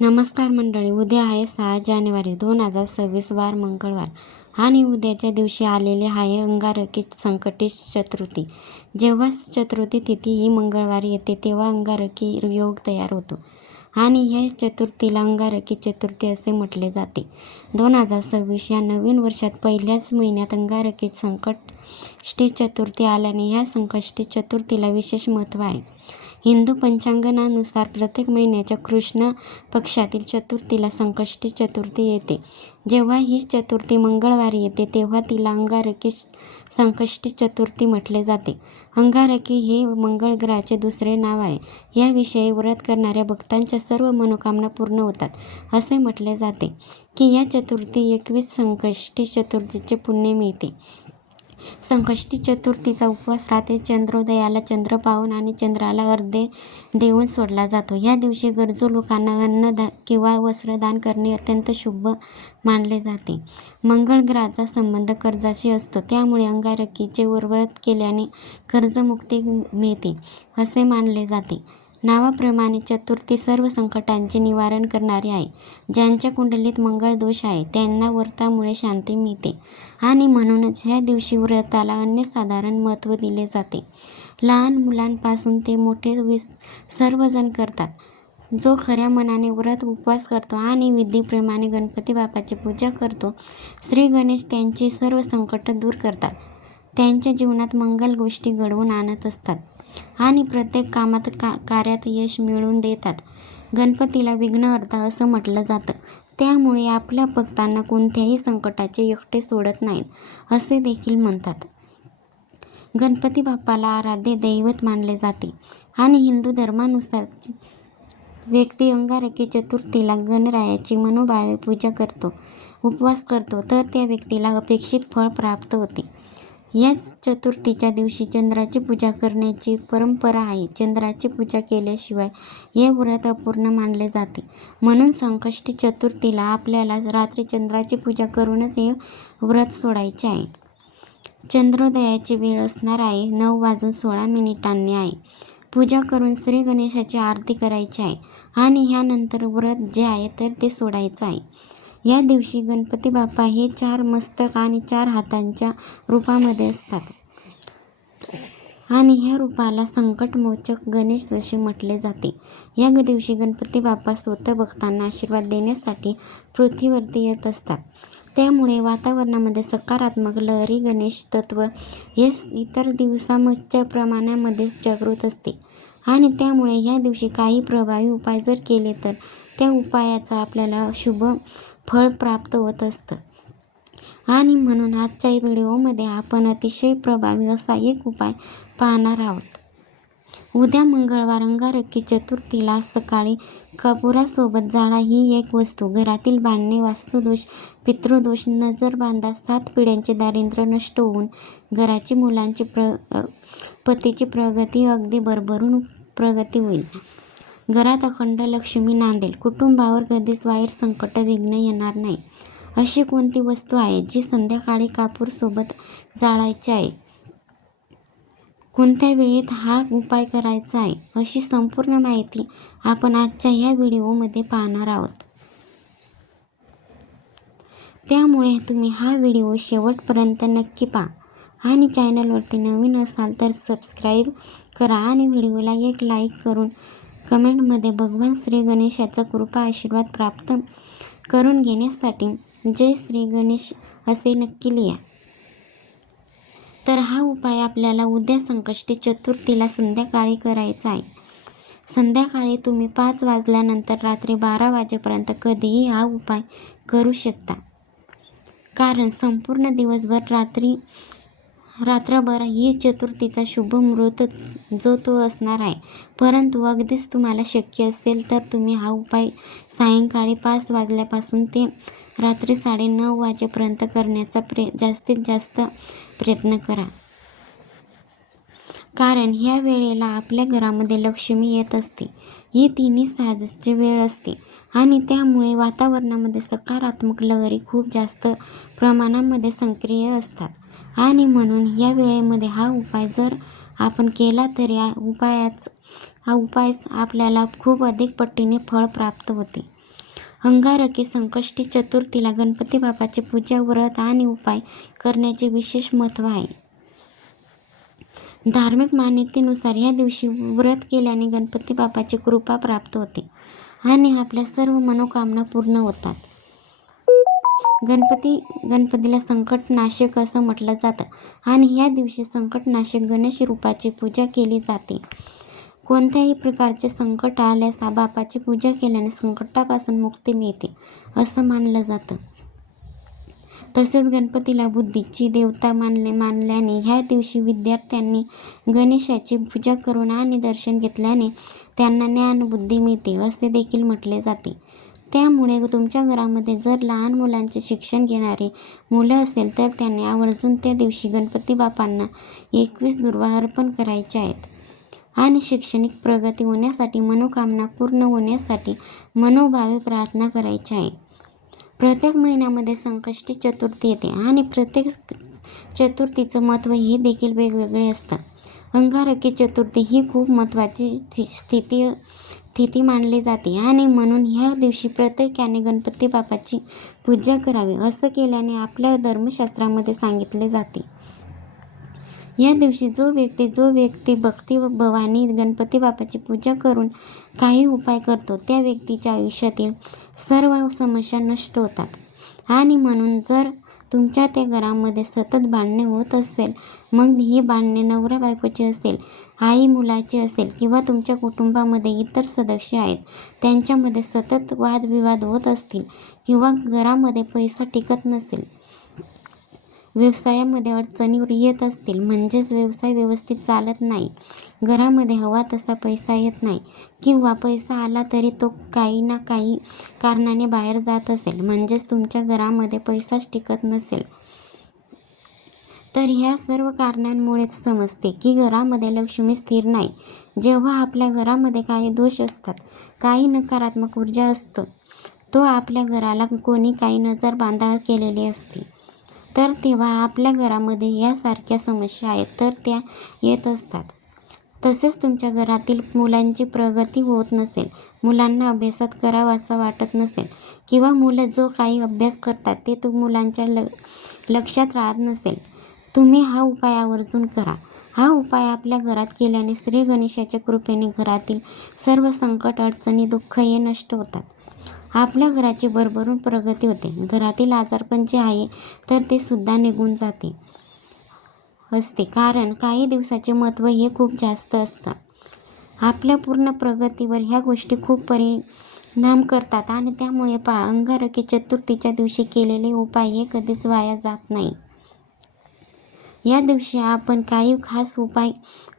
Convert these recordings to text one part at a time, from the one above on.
नमस्कार मंडळी उद्या आहे सहा जानेवारी दोन हजार सव्वीस वार मंगळवार. आणि उद्याच्या दिवशी आलेले आहे अंगारकी संकटी चतुर्थी. जेव्हा चतुर्थी तिथी ही मंगळवारी येते तेव्हा अंगारकी योग तयार होतो. आणि या चतुर्थीला अंगारकी चतुर्थी असे म्हटले जाते. दोन हजार सव्वीस या नवीन वर्षात पहिल्याच महिन्यात अंगारकी संकट चतुर्थी आल्याने ह्या संकष्टी चतुर्थीला विशेष महत्त्व आहे. हिंदू पंचांगनानुसार प्रत्येक महिन्याच्या कृष्ण पक्षातील चतुर्थीला संकष्टी चतुर्थी येते. जेव्हा ही चतुर्थी मंगळवारी येते तेव्हा तिला अंगारकी संकष्टी चतुर्थी म्हटले जाते. अंगारकी हे मंगळ ग्रहाचे दुसरे नाव आहे. याविषयी व्रत करणाऱ्या भक्तांच्या सर्व मनोकामना पूर्ण होतात असे म्हटले जाते की या चतुर्थी एकवीस संकष्टी चतुर्थीचे पुण्य मिळते. संकष्टी चतुर्थीचा उपवास रात्री चंद्रोदयाला चंद्र पाहून आणि चंद्राला अर्धे देऊन सोडला जातो. या दिवशी गरजू लोकांना अन्न दा किंवा वस्त्रदान करणे अत्यंत शुभ मानले जाते. मंगळ ग्रहाचा संबंध कर्जाशी असतो. त्यामुळे अंगारकीचे उर्वरत केल्याने कर्जमुक्ती मिळते असे मानले जाते. नावाप्रमाणे चतुर्थी सर्व संकटांचे निवारण करणारी आहे. ज्यांच्या कुंडलीत मंगळ दोष आहे त्यांना व्रतामुळे शांती मिळते. आणि म्हणूनच ह्या दिवशी व्रताला अन्यसाधारण महत्त्व दिले जाते. लहान मुलांपासून ते मोठे विस सर्वजण करतात. जो खऱ्या मनाने व्रत उपवास करतो आणि विधीप्रमाणे गणपती बाप्पाची पूजा करतो श्री गणेश त्यांची सर्व संकट दूर करतात. त्यांच्या जीवनात मंगल गोष्टी घडवून आणत असतात. आणि प्रत्येक कामात का कार्यात यश मिळवून देतात. गणपतीला विघ्नहर्ता असं म्हटलं जातं. त्यामुळे आपल्या भक्तांना कोणत्याही संकटाचे एकटे सोडत नाहीत असे देखील म्हणतात. गणपती बाप्पाला आराध्य दैवत मानले जाते आणि हिंदू धर्मानुसार व्यक्ती अंगारकी चतुर्थीला गणरायाची मनोभावे पूजा करतो उपवास करतो तर त्या व्यक्तीला अपेक्षित फळ प्राप्त होते. याच चतुर्थीच्या दिवशी चंद्राची पूजा करण्याची परंपरा आहे. चंद्राची पूजा केल्याशिवाय हे व्रत अपूर्ण मानले जाते. म्हणून संकष्टी चतुर्थीला आपल्याला रात्री चंद्राची पूजा करूनच हे व्रत सोडायचे आहे. चंद्रोदयाची वेळ असणार आहे. नऊ वाजून सोळा मिनिटांनी आहे. पूजा करून श्री गणेशाची आरती करायची आहे आणि ह्यानंतर व्रत जे आहे तर ते सोडायचं आहे. या दिवशी गणपती बाप्पा हे चार मस्तक आणि चार हातांच्या रूपामध्ये असतात. आणि ह्या रूपाला संकटमोचक गणेश असे म्हटले जाते. या दिवशी गणपती बाप्पा स्वतः भक्तांना आशीर्वाद देण्यासाठी पृथ्वीवरती येत असतात. त्यामुळे वातावरणामध्ये सकारात्मक लहरी गणेश तत्व हे इतर दिवसामच्या प्रमाणामध्येच जागृत असते. आणि त्यामुळे ह्या दिवशी काही प्रभावी उपाय जर केले तर त्या उपायाचा आपल्याला शुभ फळ प्राप्त होत असतं. आणि म्हणून आजच्या व्हिडिओमध्ये आपण अतिशय प्रभावी असा एक उपाय पाहणार आहोत. उद्या मंगळवार अंगारकी चतुर्थीला सकाळी कपुरासोबत जाळा ही एक वस्तू. घरातील भांडणे वास्तुदोष पितृदोष नजर बांधा सात पिढ्यांचे दारिद्र्य नष्ट होऊन घराची मुलांची प्र पतीची प्रगती अगदी भरभरून प्रगती होईल. घरात अखंड लक्ष्मी नांदेल. कुटुंबावर कधीच वाईट संकट विघ्न येणार नाही. अशी कोणती वस्तू आहे जी संध्याकाळी कापूरसोबत जाळायची आहे? कोणत्या वेळेत हा उपाय करायचा आहे? अशी संपूर्ण माहिती आपण आजच्या ह्या व्हिडिओमध्ये पाहणार आहोत. त्यामुळे तुम्ही हा व्हिडिओ शेवटपर्यंत नक्की पहा. आणि चॅनलवरती नवीन असाल तर सबस्क्राईब करा आणि व्हिडिओला एक लाईक करून कमेंटमध्ये भगवान श्री गणेशाचा कृपा आशीर्वाद प्राप्त करून घेण्यासाठी जय श्री गणेश असे नक्की लिहा. तर हा उपाय आपल्याला उद्या संकष्टी चतुर्थीला संध्याकाळी करायचा आहे. संध्याकाळी तुम्ही पाच वाजल्यानंतर रात्री बारा वाजेपर्यंत कधीही हा उपाय करू शकता. कारण संपूर्ण दिवसभर रात्री रात्रभर ही चतुर्थीचा शुभ मुहूर्त जो तो असणार आहे. परंतु अगदीच तुम्हाला शक्य असेल तर तुम्ही हा उपाय सायंकाळी पाच वाजल्यापासून ते रात्री साडेनऊ वाजेपर्यंत करण्याचा प्रे जास्तीत जास्त प्रयत्न करा. कारण ह्या वेळेला आपल्या घरामध्ये लक्ष्मी येत असते. ही तिन्ही साजची वेळ असते. आणि त्यामुळे वातावरणामध्ये सकारात्मक लहरी खूप जास्त प्रमाणामध्ये सक्रिय असतात. आणि म्हणून या वेळेमध्ये हा उपाय जर आपण केला तर या उपायाच हा उपाय आपल्याला खूप अधिक पट्टीने फळ प्राप्त होते. अंगारकी संकष्टी चतुर्थीला गणपती बाप्पाची पूजा व्रत आणि उपाय करण्याचे विशेष महत्त्व आहे. धार्मिक मान्यतेनुसार या दिवशी व्रत केल्याने गणपती बाप्पाची कृपा प्राप्त होते आणि आपल्या सर्व मनोकामना पूर्ण होतात. गणपती गणपतीला संकटनाशक असं म्हटलं जातं आणि ह्या दिवशी संकटनाशक गणेश रूपाची पूजा केली जाते. कोणत्याही प्रकारचे संकट आल्यास बापाची पूजा केल्याने संकटापासून मुक्ती मिळते असं मानलं जातं. तसेच गणपतीला बुद्धीची देवता मानले मानल्याने ह्या दिवशी विद्यार्थ्यांनी गणेशाची पूजा करून आणि दर्शन घेतल्याने त्यांना ज्ञानबुद्धी मिळते असे देखील म्हटले जाते. त्यामुळे तुमच्या घरामध्ये जर लहान मुलांचे शिक्षण घेणारे मुलं असेल तर त्यांनी आवर्जून त्या दिवशी गणपती बापांना एकवीस दुर्वा अर्पण करायचे आहेत. आणि शैक्षणिक प्रगती होण्यासाठी मनोकामना पूर्ण होण्यासाठी मनोभावे प्रार्थना करायची आहे. प्रत्येक महिन्यामध्ये संकष्टी चतुर्थी येते आणि प्रत्येक चतुर्थीचं महत्त्व हे देखील वेगवेगळे असतं. अंगारकी चतुर्थी ही खूप महत्त्वाची थि- स्थिती स्थिती मानली जाते. आणि म्हणून ह्या दिवशी प्रत्येकाने गणपती बाप्पाची पूजा करावी असं केल्याने आपल्या धर्मशास्त्रामध्ये सांगितले जाते. या दिवशी जो व्यक्ती जो व्यक्ती भक्ती व भवानी गणपती बाप्पाची पूजा करून काही उपाय करतो त्या व्यक्तीच्या आयुष्यातील सर्व समस्या नष्ट होतात. आणि म्हणून जर तुमच्या त्या घरामध्ये सतत भांडणे होत असेल मग ही भांडणे नवरा बायकोची असेल आई मुलाची असेल किंवा तुमच्या कुटुंबामध्ये इतर सदस्य आहेत त्यांच्यामध्ये सतत वादविवाद होत असतील किंवा घरामध्ये पैसा टिकत नसेल व्यवसायामध्ये अडचणी येत असतील म्हणजेच व्यवसाय व्यवस्थित चालत नाही घरामध्ये हवा तसा पैसा येत नाही किंवा पैसा आला तरी तो काही ना काही कारणाने बाहेर जात असेल म्हणजेच तुमच्या घरामध्ये पैसाच टिकत नसेल. तर ह्या सर्व कारणांमुळेच समजते की घरामध्ये लक्ष्मी स्थिर नाही. जेव्हा आपल्या घरामध्ये काही दोष असतात काही नकारात्मक ऊर्जा असतं तो आपल्या घराला कोणी काही नजर बांधा केलेली असते. तर तेव्हा आपल्या घरामध्ये यासारख्या समस्या आहेत तर त्या येत असतात. तसेच तुमच्या घरातील मुलांची प्रगती होत नसेल मुलांना अभ्यासात करावा असं वाटत नसेल किंवा मुलं जो काही अभ्यास करतात ते तू मुलांच्या ल लक्षात राहत नसेल तुम्ही हा उपाय आवर्जून करा. हा उपाय आपल्या घरात केल्याने श्री गणेशाच्या कृपेने घरातील सर्व संकट अडचणी दुःख हे नष्ट होतात. आपल्या घराची भरभरून प्रगती होते. घरातील आजारपण जे आहे तर ते सुद्धा निघून जाते. असते. कारण काही दिवसाचे महत्त्व हे खूप जास्त असतं. आपल्या पूर्ण प्रगतीवर ह्या गोष्टी खूप परिणाम करतात. आणि त्यामुळे पा अंगारकी चतुर्थीच्या दिवशी केलेले उपाय हे कधीच वाया जात नाही. या दिवशी आपण काही खास उपाय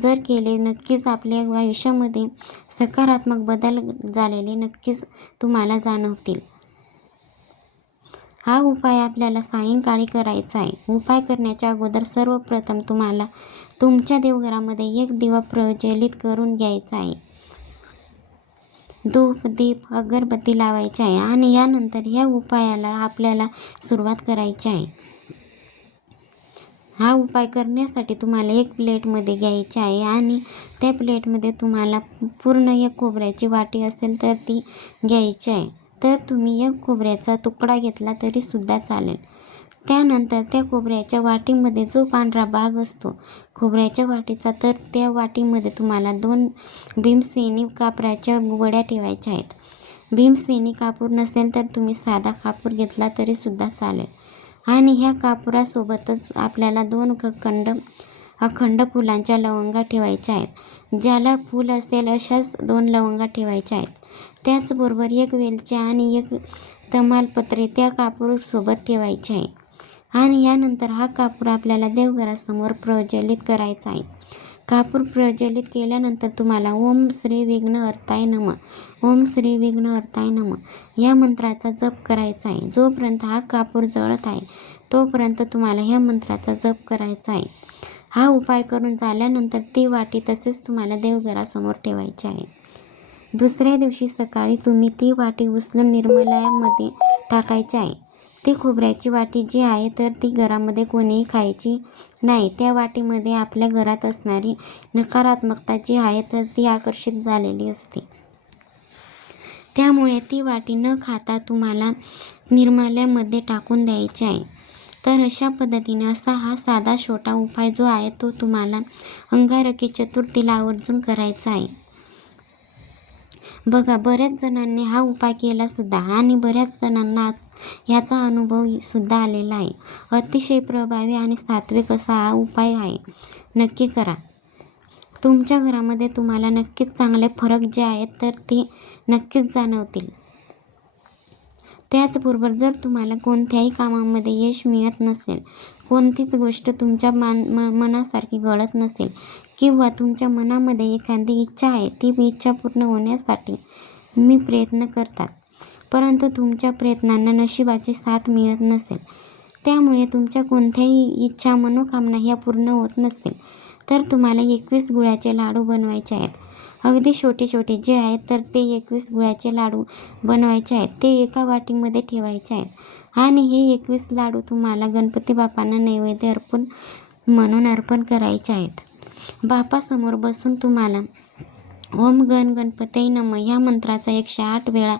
जर केले नक्कीच आपल्या आयुष्यामध्ये सकारात्मक बदल झालेले नक्कीच तुम्हाला जाणवतील. हा उपाय आपल्याला सायंकाळी करायचा आहे. उपाय करण्याच्या अगोदर सर्वप्रथम तुम्हाला तुमच्या देवघरामध्ये एक दिवा प्रज्वलित करून घ्यायचा आहे. धूप दीप अगरबत्ती लावायची आहे आणि यानंतर या उपायाला आपल्याला सुरुवात करायची आहे. हा उपाय करण्यासाठी तुम्हाला एक प्लेटमध्ये घ्यायची आहे आणि त्या प्लेटमध्ये तुम्हाला पूर्ण एक खोबऱ्याची वाटी असेल तर ती घ्यायची आहे. तर तुम्ही एक खोबऱ्याचा तुकडा घेतला तरीसुद्धा चालेल. त्यानंतर त्या खोबऱ्याच्या वाटीमध्ये जो पांढरा भाग असतो खोबऱ्याच्या वाटीचा तर त्या वाटीमध्ये तुम्हाला दोन भीमसेनी कापराच्या वड्या ठेवायच्या आहेत. भीमसेनी कापूर नसेल तर तुम्ही साधा कापूर घेतला तरीसुद्धा चालेल. आणि ह्या कापुरासोबतच आपल्याला दोन खंड अखंड फुलांच्या लवंगा ठेवायच्या आहेत. ज्याला फूल असेल अशाच दोन लवंगा ठेवायच्या आहेत. त्याचबरोबर एक वेलच्या आणि एक तमालपत्रे त्या कापूरसोबत ठेवायचे आहे. आणि यानंतर हा कापूर आपल्याला देवघरासमोर प्रज्वलित करायचा आहे. कापूर प्रज्वलित केल्यानंतर तुम्हाला ओम श्री विघ्न अर्थाय नम. ओम श्री विघ्न अर्थाय नम. या मंत्राचा जप करायचा आहे. जोपर्यंत हा कापूर जळत आहे तोपर्यंत तुम्हाला ह्या मंत्राचा जप करायचा आहे. हा उपाय करून झाल्यानंतर ती वाटी तसेच तुम्हाला देवघरासमोर ठेवायची आहे. दुसऱ्या दिवशी सकाळी तुम्ही ती वाटी उचलून निर्मलयामध्ये टाकायची आहे. ती खोबऱ्याची वाटी जी आहे तर ती घरामध्ये कोणीही खायची नाही. त्या वाटीमध्ये आपल्या घरात असणारी नकारात्मकता जी आहे तर ती आकर्षित झालेली असते. त्यामुळे ती वाटी न खाता तुम्हाला निर्माल्यामध्ये टाकून द्यायची आहे. तर अशा पद्धतीने असा हा साधा छोटा उपाय जो आहे तो तुम्हाला अंगारकी चतुर्थीला आवर्जून करायचा आहे. बघा बऱ्याच जणांनी हा उपाय केला सुद्धा आणि बऱ्याच जणांना ह्याचा अनुभव सुद्धा आलेला आहे. अतिशय प्रभावी आणि सात्विक असा हा उपाय आहे. नक्की करा. तुमच्या घरामध्ये तुम्हाला नक्कीच चांगले फरक जे आहेत तर ते नक्कीच जाणवतील. त्याचबरोबर जर तुम्हाला कोणत्याही कामामध्ये यश मिळत नसेल कोणतीच गोष्ट तुमच्या मान म मनासारखी घडत नसेल किंवा तुमच्या मनामध्ये एखादी इच्छा आहे ती इच्छा पूर्ण होण्यासाठी मी प्रयत्न करतात. परंतु तुमच्या प्रयत्नांना नशिबाची साथ मिळत नसेल. त्यामुळे तुमच्या कोणत्याही इच्छा मनोकामना ह्या पूर्ण होत नसतील. तर तुम्हाला एकवीस गुळाचे लाडू बनवायचे आहेत. अगदी छोटे छोटे जे आहेत तर ते एकवीस गुळाचे लाडू बनवायचे आहेत. ते एका वाटीमध्ये ठेवायचे आहेत. आणि हे एकवीस लाडू तुम्हाला गणपती बापांना नैवेद्य अर्पण म्हणून अर्पण करायचे आहेत. बापासमोर बसून तुम्हाला ओम गण गणपती नम या मंत्राचा एकशे आठ वेळा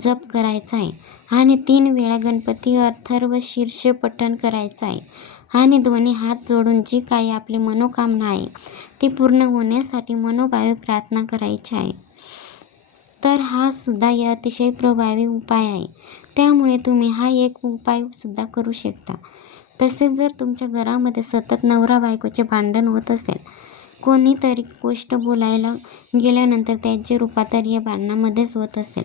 जप करायचा आहे. आणि तीन वेळा गणपती अर्थर्व शीर्ष पठण करायचं आहे. आणि दोन्ही हात जोडून जी काही आपली मनोकामना आहे ती पूर्ण होण्यासाठी मनोभावी प्रार्थना करायची आहे. तर हा सुद्धा या अतिशय प्रभावी उपाय आहे. त्यामुळे तुम्ही हा एक उपाय सुद्धा करू शकता. तसेच जर तुमच्या घरामध्ये सतत नवरा बायकोचे भांडण होत असेल कोणीतरी गोष्ट बोलायला गेल्यानंतर त्याचे रूपांतर या भांडणामध्येच होत असेल.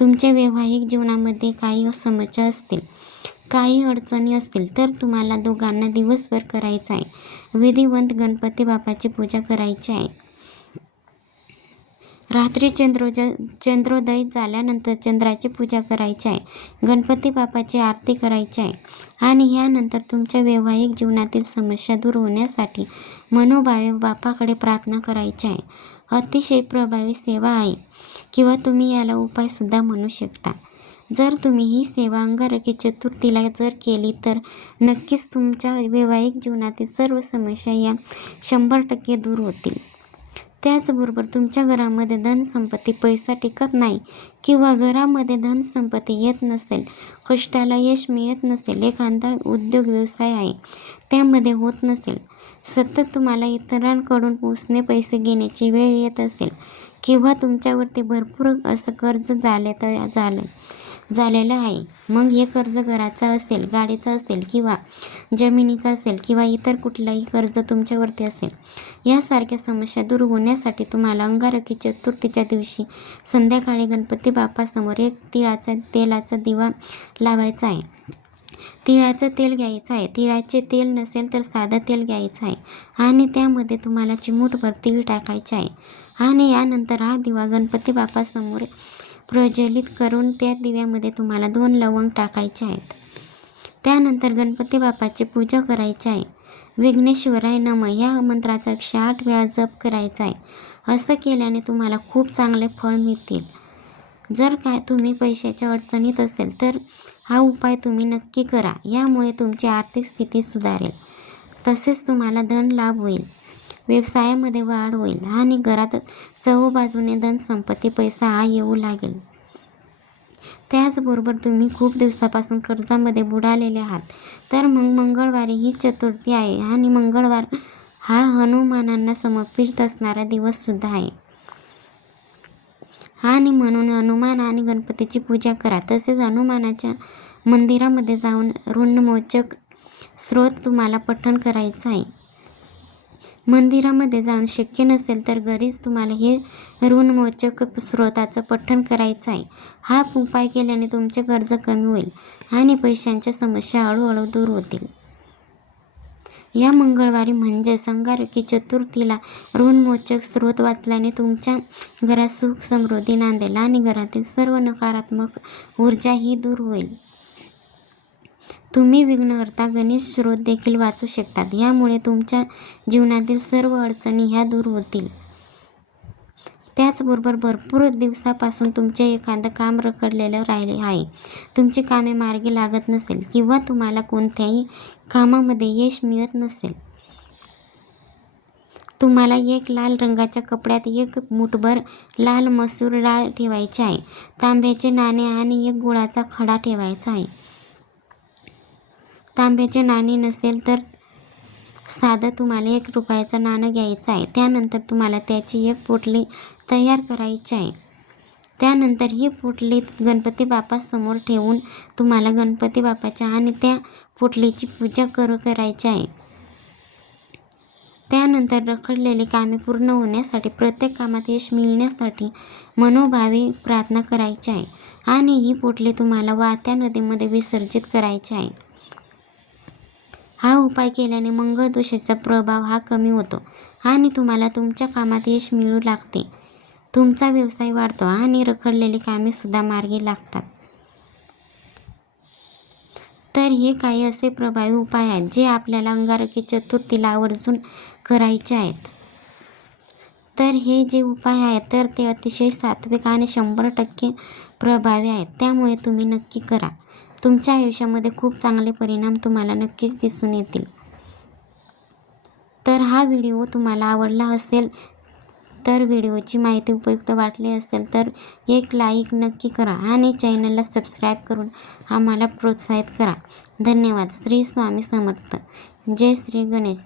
तुमच्या वैवाहिक जीवनामध्ये काही समस्या असतील काही अडचणी असतील तर तुम्हाला दोघांना दिवसभर करायचं आहे. विधिवंत गणपती बापाची पूजा करायची आहे. रात्री चंद्रोज चंद्रोदय झाल्यानंतर चंद्राची पूजा करायची आहे. गणपती बापाची आरती करायची आहे. आणि ह्यानंतर तुमच्या वैवाहिक जीवनातील समस्या दूर होण्यासाठी मनोभावे बापाकडे प्रार्थना करायची आहे. अतिशय प्रभावी सेवा आहे. किंवा तुम्ही याला उपायसुद्धा म्हणू शकता. जर तुम्ही ही सेवा अंगारकी चतुर्थीला जर केली तर नक्कीच तुमच्या वैवाहिक जीवनातील सर्व समस्या या शंभर टक्के दूर होतील. त्याचबरोबर तुमच्या घरामध्ये धनसंपत्ती पैसा टिकत नाही किंवा घरामध्ये धनसंपत्ती येत नसेल कष्टाला यश मिळत नसेल एखादा उद्योग व्यवसाय आहे त्यामध्ये होत नसेल सतत तुम्हाला इतरांकडून उसने पैसे घेण्याची वेळ येत असेल किंवा तुमच्यावरती भरपूर असं कर्ज झाले तर झालं झालेलं आहे. मग हे कर्ज घराचं असेल गाडीचं असेल किंवा जमिनीचं असेल किंवा इतर कुठलंही कर्ज तुमच्यावरती असेल यासारख्या समस्या दूर होण्यासाठी तुम्हाला अंगारकी चतुर्थीच्या दिवशी संध्याकाळी गणपती बाप्पासमोर एक तिळाचा तेलाचा दिवा लावायचा आहे. तिळाचं तेल घ्यायचं आहे. तिळाचे तेल नसेल तर साधं तेल घ्यायचं आहे. आणि त्यामध्ये तुम्हाला चिमूटभर तीळ टाकायचे आहे. आणि यानंतर हा दिवा गणपती बाप्पासमोर प्रज्वलित करून त्या दिव्यामध्ये तुम्हाला दोन लवंग टाकायचे आहेत. त्यानंतर गणपती बाप्पाची पूजा करायची आहे. विघ्नेश्वराय नम. या मंत्राचा एकशे आठ वेळा जप करायचा आहे. असं केल्याने तुम्हाला खूप चांगले फळ मिळतील. जर काय तुम्ही पैशाच्या अडचणीत असेल तर हा उपाय तुम्ही नक्की करा. यामुळे तुमची आर्थिक स्थिती सुधारेल. तसेच तुम्हाला धन लाभ होईल. व्यवसायामध्ये वाढ होईल आणि घरात चहूबाजूने धनसंपत्ती पैसा हा येऊ लागेल. त्याचबरोबर तुम्ही खूप दिवसापासून कर्जामध्ये बुडालेले आहात. तर मग मंगळवारी ही चतुर्थी आहे आणि मंगळवार हा हनुमानांना समर्पित असणारा दिवससुद्धा आहे. आणि म्हणून हनुमान आणि गणपतीची पूजा करा. तसेच हनुमानाच्या मंदिरामध्ये जाऊन ऋणमोचक स्रोत तुम्हाला पठण करायचं आहे. मंदिरामध्ये जाऊन शक्य नसेल तर घरीच तुम्हाला हे ऋणमोचक स्रोताचं पठण करायचं आहे. हा उपाय केल्याने तुमचे कर्ज कमी होईल आणि पैशांच्या समस्या हळूहळू दूर होतील. या मंगळवारी म्हणजे संगारकी चतुर्थीला ऋणमोचक स्रोत वाचल्याने तुमच्या घरात सुख समृद्धी नांदेल आणि घरातील सर्व नकारात्मक ऊर्जा ही दूर होईल. तुम्ही विघ्नहर्ता गणेश स्रोत देखील वाचू शकतात. यामुळे तुमच्या जीवनातील सर्व अडचणी ह्या दूर होतील. त्याचबरोबर भरपूर दिवसापासून तुमचे एखादं काम रखडलेलं राहिले आहे. तुमची कामे मार्गी लागत नसेल किंवा तुम्हाला कोणत्याही कामामध्ये यश मिळत नसेल. तुम्हाला एक लाल रंगाच्या कपड्यात एक मुठभर लाल मसूर डाळ ठेवायची आहे. तांब्याचे नाणे आणि एक गुळाचा खडा ठेवायचा आहे. तांब्याचे नाणे नसेल तर साधं तुम्हाला एक रुपयाचं नाणं घ्यायचं आहे. त्यानंतर तुम्हाला त्याची एक पोटली तयार करायची आहे. त्यानंतर ही पोटली गणपती बाप्पासमोर ठेवून तुम्हाला गणपती बापाच्या आणि त्या पोटलीची पूजा करू करायची आहे. त्यानंतर रखडलेली कामे पूर्ण होण्यासाठी प्रत्येक कामात यश मिळण्यासाठी मनोभावे प्रार्थना करायची आहे. आणि ही पोटली तुम्हाला वाहत्या नदीमध्ये विसर्जित करायची आहे. हा उपाय केल्याने मंगळदोषाचा प्रभाव हा कमी होतो आणि तुम्हाला तुमच्या कामात यश मिळू लागते. तुमचा व्यवसाय वाढतो आणि रखडलेली कामेसुद्धा मार्गी लागतात. तर हे काही असे प्रभावी उपाय आहेत जे आपल्याला अंगारकी चतुर्थीला आवर्जून करायचे आहेत. तर हे जे उपाय आहेत तर ते अतिशय सात्विक आणि शंभर टक्के प्रभावी आहेत. त्यामुळे तुम्ही नक्की करा. तुमच्या आयुष्यामध्ये खूप चांगले परिणाम तुम्हाला नक्कीच दिसून येतील. तर हा व्हिडिओ तुम्हाला आवडला असेल तर व्हिडिओची माहिती उपयुक्त वाटली असेल तर एक लाईक नक्की करा आणि चॅनलला सबस्क्राईब करून आम्हाला प्रोत्साहित करा. धन्यवाद. श्री स्वामी समर्थ. जय श्री गणेश.